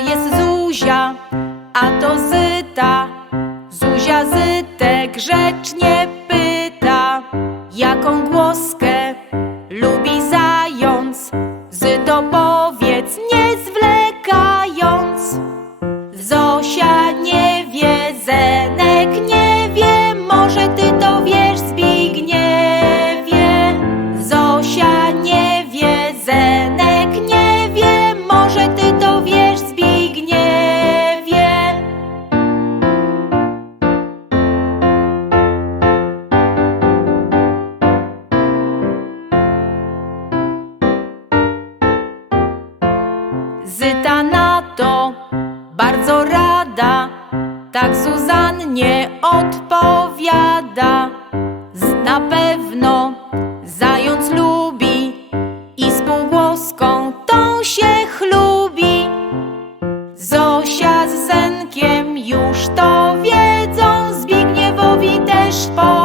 jest Zuzia, a to Zyta. Zuzia Zytek grzecznie pyta, jaką głoskę wizyta na to bardzo rada. Tak Suzannie odpowiada. Na pewno zając lubi i z półgłoską tą się chlubi. Zosia z Zenkiem już to wiedzą, Zbigniewowi też po.